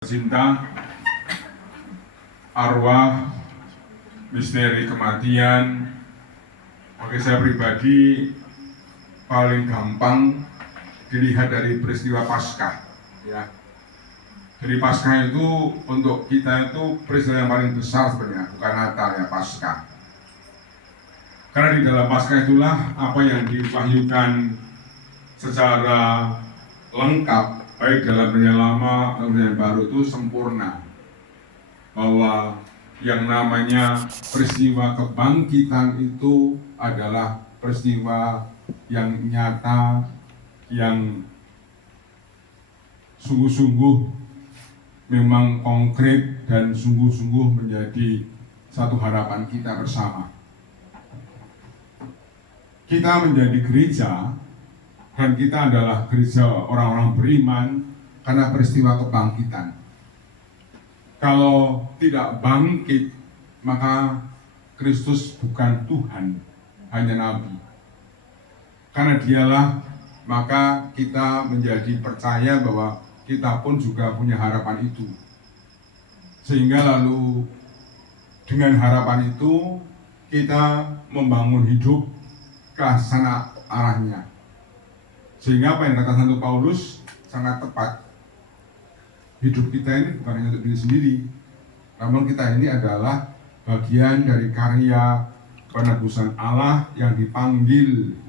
Cinta, arwah, misteri kematian. Bagi saya pribadi paling gampang dilihat dari peristiwa Paskah, ya. Jadi Paskah itu untuk kita itu peristiwa yang paling besar sebenarnya, bukan Natal ya, Paskah. Karena di dalam Paskah itulah apa yang diwahyukan secara lengkap, baik dalam Perjanjian Lama atau Perjanjian Baru itu sempurna, bahwa yang namanya peristiwa kebangkitan itu adalah peristiwa yang nyata, yang sungguh-sungguh memang konkret dan sungguh-sungguh menjadi satu harapan kita bersama. Kita menjadi gereja, dan kita adalah gereja orang-orang beriman karena peristiwa kebangkitan. Kalau tidak bangkit, maka Kristus bukan Tuhan, hanya Nabi. Karena dialah, maka kita menjadi percaya bahwa kita pun juga punya harapan itu. Sehingga lalu dengan harapan itu, kita membangun hidup ke sana arahnya. Sehingga apa yang kata Santo Paulus sangat tepat. Hidup kita ini bukan hanya untuk diri sendiri, namun kita ini adalah bagian dari karya penebusan Allah yang dipanggil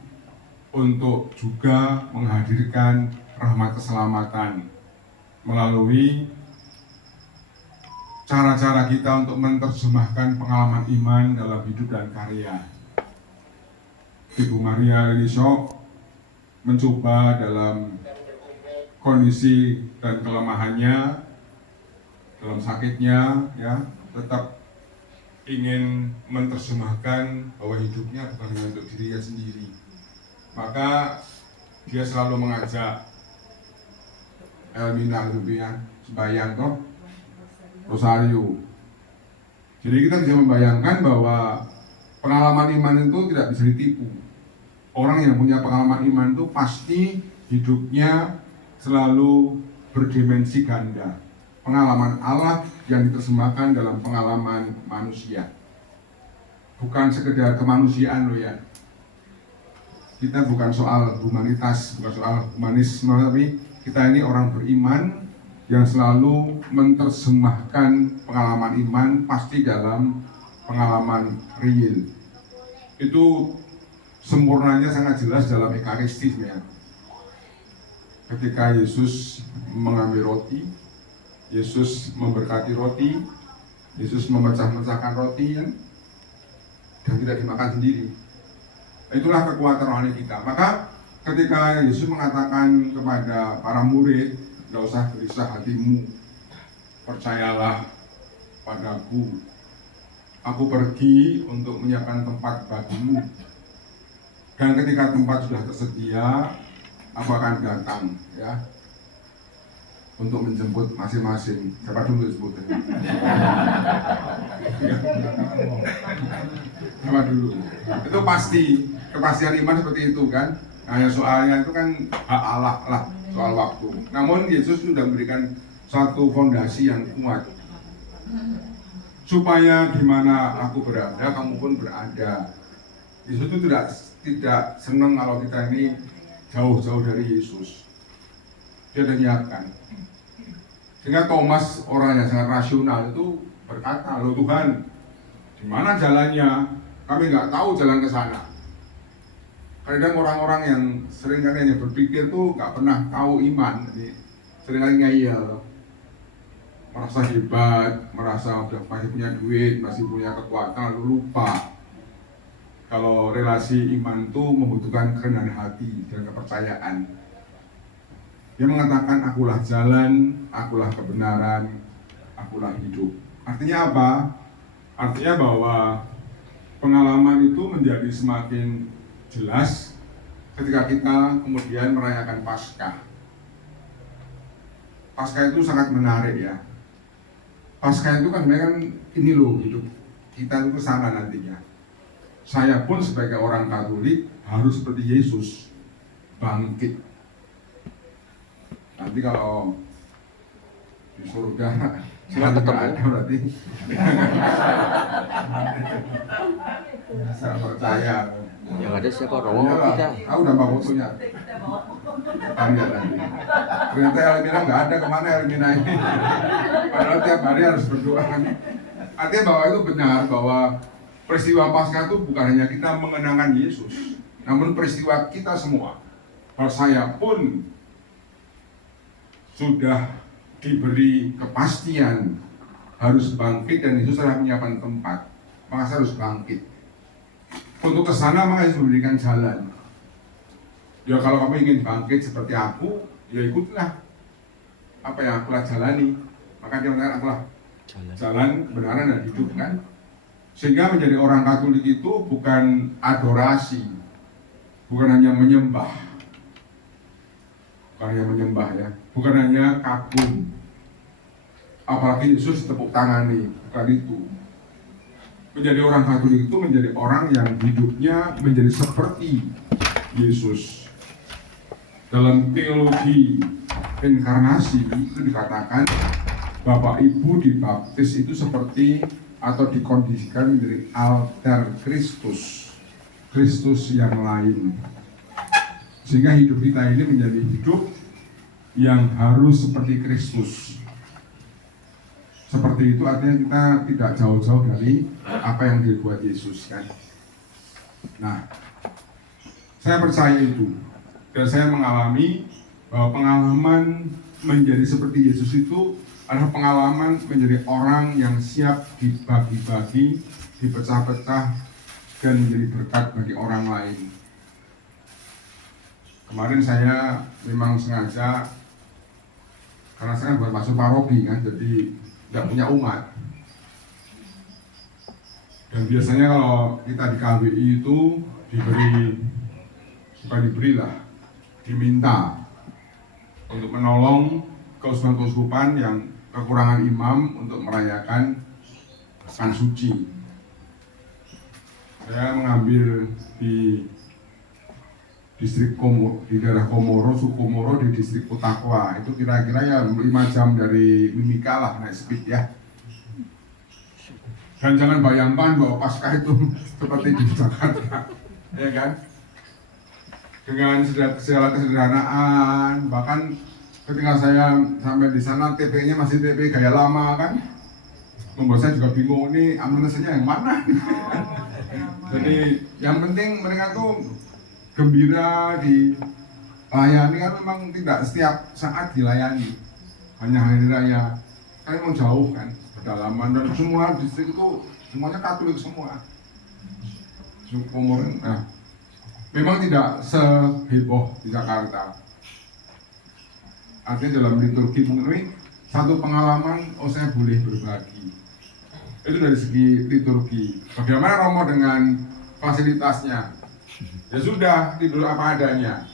untuk juga menghadirkan rahmat keselamatan melalui cara-cara kita untuk menerjemahkan pengalaman iman dalam hidup dan karya. Ibu Maria Liso mencoba dalam kondisi dan kelemahannya, dalam sakitnya, ya, tetap ingin menerjemahkan bahwa hidupnya bukan hanya untuk dirinya sendiri. Maka dia selalu mengajak Elmina sembahyang toh, Rosario. Jadi kita bisa membayangkan bahwa pengalaman iman itu tidak bisa ditipu. Orang yang punya pengalaman iman itu pasti hidupnya selalu berdimensi ganda. Pengalaman Allah yang diterjemahkan dalam pengalaman manusia. Bukan sekedar kemanusiaan loh ya. Kita bukan soal humanitas, bukan soal humanisme, tapi kita ini orang beriman yang selalu menerjemahkan pengalaman iman pasti dalam pengalaman real. Itu sempurnanya sangat jelas dalam Ekaristisnya. Ketika Yesus mengambil roti, Yesus memberkati roti, Yesus memecah-mecahkan roti dan tidak dimakan sendiri. Itulah kekuatan rohani kita. Maka ketika Yesus mengatakan kepada para murid, "Tidak usah gelisah hatimu, percayalah padaku. Aku pergi untuk menyiapkan tempat bagimu. Dan ketika tempat sudah tersedia, aku akan datang, ya, untuk menjemput masing-masing." Siapa dulu disebutnya? Siapa dulu? Itu pasti, kepastian iman seperti itu kan. Nah, soalnya itu kan hak Allah lah, soal waktu. Namun Yesus sudah memberikan satu fondasi yang kuat, supaya di mana aku berada, kamu pun berada. Yesus itu tidak senang kalau kita ini jauh-jauh dari Yesus. Dia sudah menyiapkan. Sehingga Thomas, orang yang sangat rasional itu berkata, "Loh Tuhan, di mana jalannya? Kami nggak tahu jalan ke sana." Kadang orang-orang yang seringkali hanya berpikir tuh nggak pernah tahu iman, jadi seringkali ngeyel, merasa hebat, merasa udah masih punya duit, masih punya kekuatan, lalu lupa kalau relasi iman itu membutuhkan kerendahan hati dan kepercayaan. Dia mengatakan, "Akulah jalan, akulah kebenaran, akulah hidup." Artinya apa? Artinya bahwa pengalaman itu menjadi semakin jelas ketika kita kemudian merayakan Paskah. Paskah itu sangat menarik ya. Paskah itu kan sebenarnya kan ini loh hidup kita itu sana nantinya. Saya pun sebagai orang Katolik harus seperti Yesus, bangkit. Nanti kalau di surga. Nggak ketemu. Ada berarti. Saya percaya. Yang ada siapa? Romo kita. Aku udah bawa fotonya. Kita lihat nanti. Ternyata Elmina nggak ada, kemana Elmina ini? Padahal tiap hari harus berdoa kan. Artinya bahwa itu benar bahwa peristiwa Paskah itu bukan hanya kita mengenangkan Yesus, namun peristiwa kita semua. Kalau saya pun sudah diberi kepastian harus bangkit dan Yesus telah menyiapkan tempat, maka saya harus bangkit. Untuk ke sana maka Yesus memberikan jalan. Ya kalau kamu ingin bangkit seperti aku, ya ikutlah apa yang aku telah jalani. Maka dia mengatakan akulah jalan kebenaran dan hidup kan. Sehingga menjadi orang Katolik itu bukan adorasi, bukan hanya menyembah, bukan hanya kagum. Apalagi Yesus tepuk tangani, bukan itu. Menjadi orang Katolik itu menjadi orang yang hidupnya menjadi seperti Yesus. Dalam teologi inkarnasi itu dikatakan Bapak Ibu dibaptis itu seperti atau dikondisikan menjadi alter Kristus, Kristus yang lain. Sehingga hidup kita ini menjadi hidup yang harus seperti Kristus. Seperti itu artinya kita tidak jauh-jauh dari apa yang dibuat Yesus kan. Nah, saya percaya itu dan saya mengalami bahwa pengalaman menjadi seperti Yesus itu adalah pengalaman menjadi orang yang siap dibagi-bagi, dipecah-pecah dan menjadi berkat bagi orang lain. Kemarin saya memang sengaja karena saya buat masuk paroki kan, jadi tidak punya umat. Dan biasanya kalau kita di KBI itu diminta untuk menolong keuskupan-keuskupan yang kekurangan imam untuk merayakan pesan suci. Saya mengambil di distrik Komoro, di daerah Komoro, Sukomoro di distrik Utakwa. Itu kira-kira ya 5 jam dari Mimika lah naik speed ya. Dan jangan bayangkan bahwa Paskah itu seperti di Jakarta, ya kan? Dengan segala kesederhanaan, bahkan ketika saya sampai di sana TP-nya masih TP gaya lama kan, membuat saya juga bingung ini amnesenya yang mana. Jadi yang penting mereka tuh gembira dilayani kan, memang tidak setiap saat dilayani, hanya hari raya. Kan memang jauh kan, pedalaman dan semua distrik itu semuanya Katolik semua. Sukomoro, nah, memang tidak seheboh di Jakarta. Artinya dalam liturgi mungkin satu pengalaman, oh saya boleh berbagi. Itu dari segi liturgi. Bagaimana Romo dengan fasilitasnya? Ya sudah, tidur apa adanya,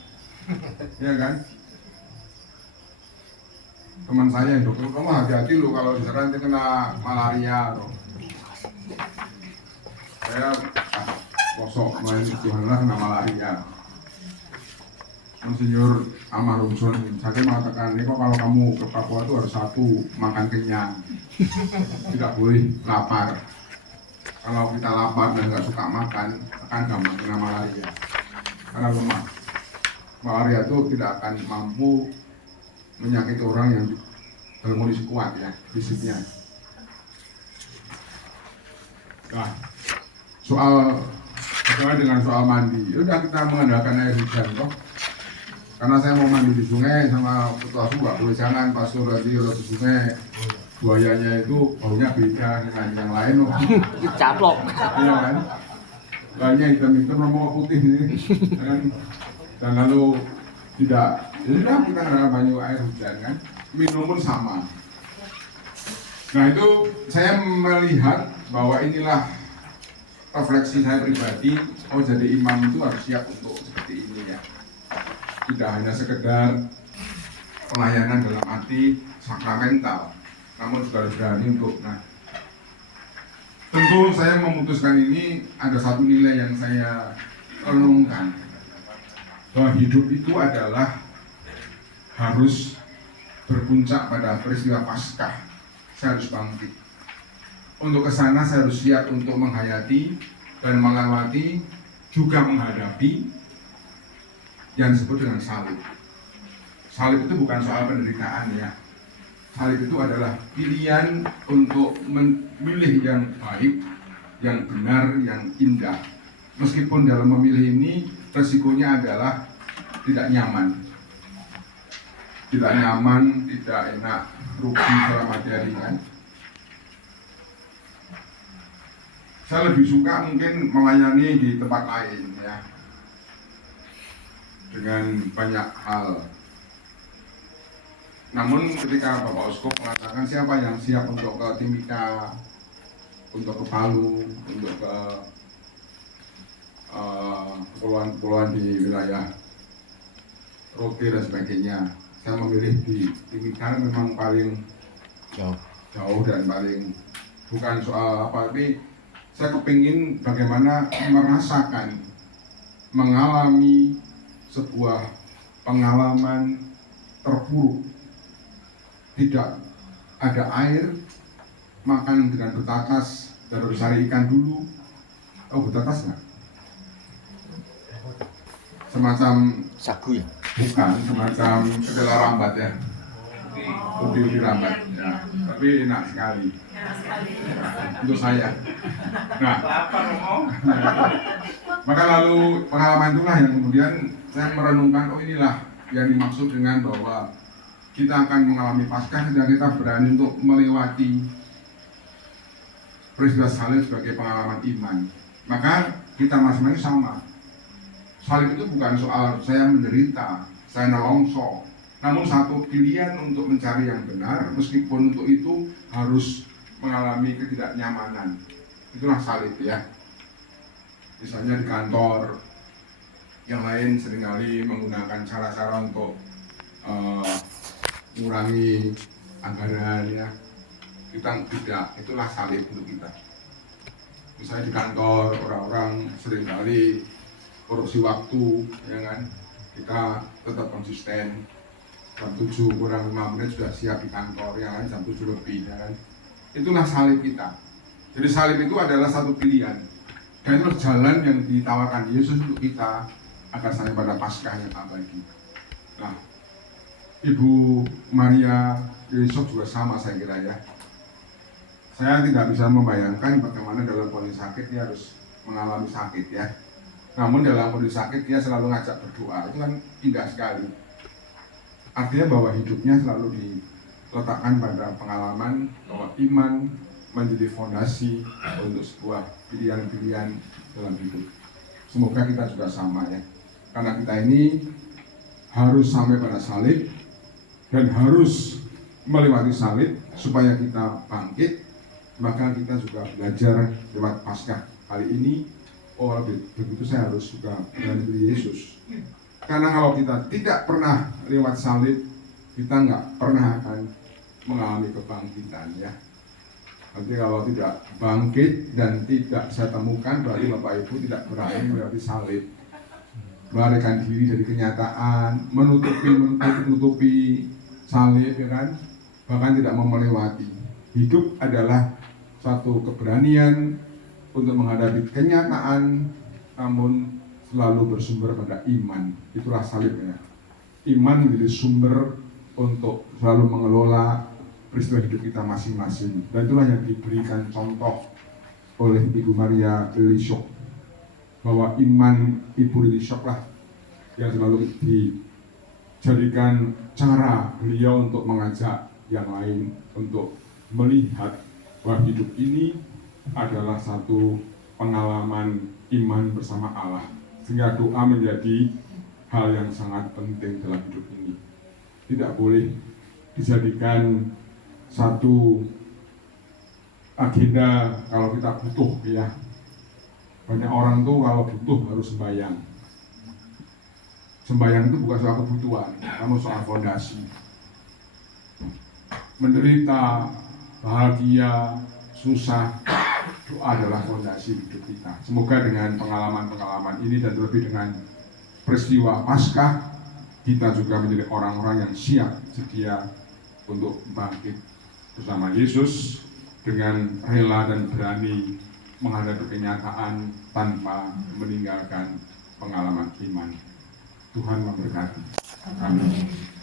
ya kan? Teman saya yang dokter, kamu hati-hati lo kalau di sana nanti kena malaria. Saya kosok main Tuhan lah kena malaria. Monsinyur Amarumson, saya mengatakan ini kok kalau kamu ke Papua itu harus satu makan kenyang, tidak boleh lapar. Kalau kita lapar dan nggak suka makan, akan gampang kena malaria. Karena lemah. Malaria itu tidak akan mampu menyakiti orang yang dalam kondisi kuat ya, fisiknya. Nah, bagaimana dengan soal mandi? Udah kita mengandalkan air hujan toh. Karena saya mau mandi di sungai sama ketua aku nggak boleh jangan pastor tadi kalau di sungai buayanya itu baunya beda dengan yang lain loh. Caplok. Iya kan? Buayanya hitam-hitam sama putih ini. Dan lalu tidak, jadi kan kita nggak banyak air hujan kan, minum pun sama. Nah itu saya melihat bahwa inilah refleksi saya pribadi. Oh jadi imam itu harus siap untuk seperti ini ya. Tidak hanya sekedar pelayanan dalam arti sakramental, namun juga harus berani untuk. Nah, tentu saya memutuskan ini ada satu nilai yang saya renungkan, bahwa hidup itu adalah harus berpuncak pada peristiwa Paskah. Saya harus bangkit. Untuk ke sana saya harus siap untuk menghayati dan melewati, juga menghadapi yang disebut dengan salib. Salib itu bukan soal penderitaan ya. Salib itu adalah pilihan untuk memilih yang baik, yang benar, yang indah. Meskipun dalam memilih ini resikonya adalah tidak nyaman. Tidak nyaman, tidak enak, rugi secara materi kan. Saya lebih suka mungkin melayani di tempat lain ya, dengan banyak hal. Namun ketika Bapak Uskup mengatakan siapa yang siap untuk ke Timika, untuk ke Palu, untuk ke kepulauan-kepulauan di wilayah Rote dan sebagainya, saya memilih di Timika. Memang paling jauh dan paling, bukan soal apa, tapi saya kepingin bagaimana merasakan, mengalami sebuah pengalaman terburuk. Tidak ada air, makan dengan betakas dan harus cari ikan dulu. Oh, betakas nggak? Semacam Sagu ya? bukan, semacam kedelai rambat ya. Ubi rambat ya. Tapi enak sekali. Untuk saya. Nah, maka lalu pengalaman itulah yang kemudian saya merenungkan, oh inilah yang dimaksud dengan bahwa kita akan mengalami Paskah ketika kita berani untuk melewati peristiwa salib sebagai pengalaman iman. Maka kita masing-masing sama. Salib itu bukan soal saya menderita, saya nelongso, namun satu pilihan untuk mencari yang benar, meskipun untuk itu harus mengalami ketidaknyamanan. Itulah salib ya. Misalnya di kantor, yang lain seringkali menggunakan cara-cara untuk mengurangi anggaran ya. Kita tidak, itulah salib untuk kita. Misalnya di kantor, orang-orang seringkali korupsi waktu, ya kan? Kita tetap konsisten. Jam 7 kurang 5 menit sudah siap di kantor, yang lain jam 7 lebih, ya kan? Itulah salib kita. Jadi salib itu adalah satu pilihan. Dan itu jalan yang ditawarkan Yesus untuk kita agar sampai pada Paskah yang abadi. Nah, Ibu Maria Yusuf juga sama saya kira ya. Saya tidak bisa membayangkan bagaimana dalam kondisi sakit dia harus mengalami sakit ya. Namun dalam kondisi sakit dia selalu ngajak berdoa, itu kan indah sekali. Artinya bahwa hidupnya selalu diletakkan pada pengalaman bahwa iman menjadi fondasi untuk sebuah pilihan-pilihan dalam hidup. Semoga kita juga sama ya. Karena kita ini harus sampai pada salib dan harus melewati salib supaya kita bangkit. Maka kita juga belajar lewat Paskah kali ini. Oh, begitu saya harus juga mengikuti Yesus. Karena kalau kita tidak pernah lewat salib, kita nggak pernah akan mengalami kebangkitan ya. Nanti kalau tidak bangkit dan tidak saya temukan, berarti Bapak Ibu tidak berani melewati salib, melarikan diri dari kenyataan, menutupi salib ya kan, bahkan tidak mau melewati. Hidup adalah satu keberanian untuk menghadapi kenyataan, namun selalu bersumber pada iman. Itulah salibnya. Iman menjadi sumber untuk selalu mengelola peristiwa hidup kita masing-masing. Dan itulah yang diberikan contoh oleh Ibu Maria Lilieshoek, bahwa iman Ibu Lilieshoek lah yang selalu dijadikan cara beliau untuk mengajak yang lain untuk melihat bahwa hidup ini adalah satu pengalaman iman bersama Allah, sehingga doa menjadi hal yang sangat penting dalam hidup ini. Tidak boleh dijadikan satu agenda kalau kita butuh ya. Banyak orang tuh kalau butuh harus sembahyang. Sembahyang itu bukan soal kebutuhan, namun soal fondasi. Menderita, bahagia, susah, doa adalah fondasi hidup kita. Semoga dengan pengalaman-pengalaman ini dan terlebih dengan peristiwa Paskah, kita juga menjadi orang-orang yang siap sedia untuk bangkit bersama Yesus dengan rela dan berani menghadapi kenyataan tanpa meninggalkan pengalaman iman. Tuhan memberkati. Amin.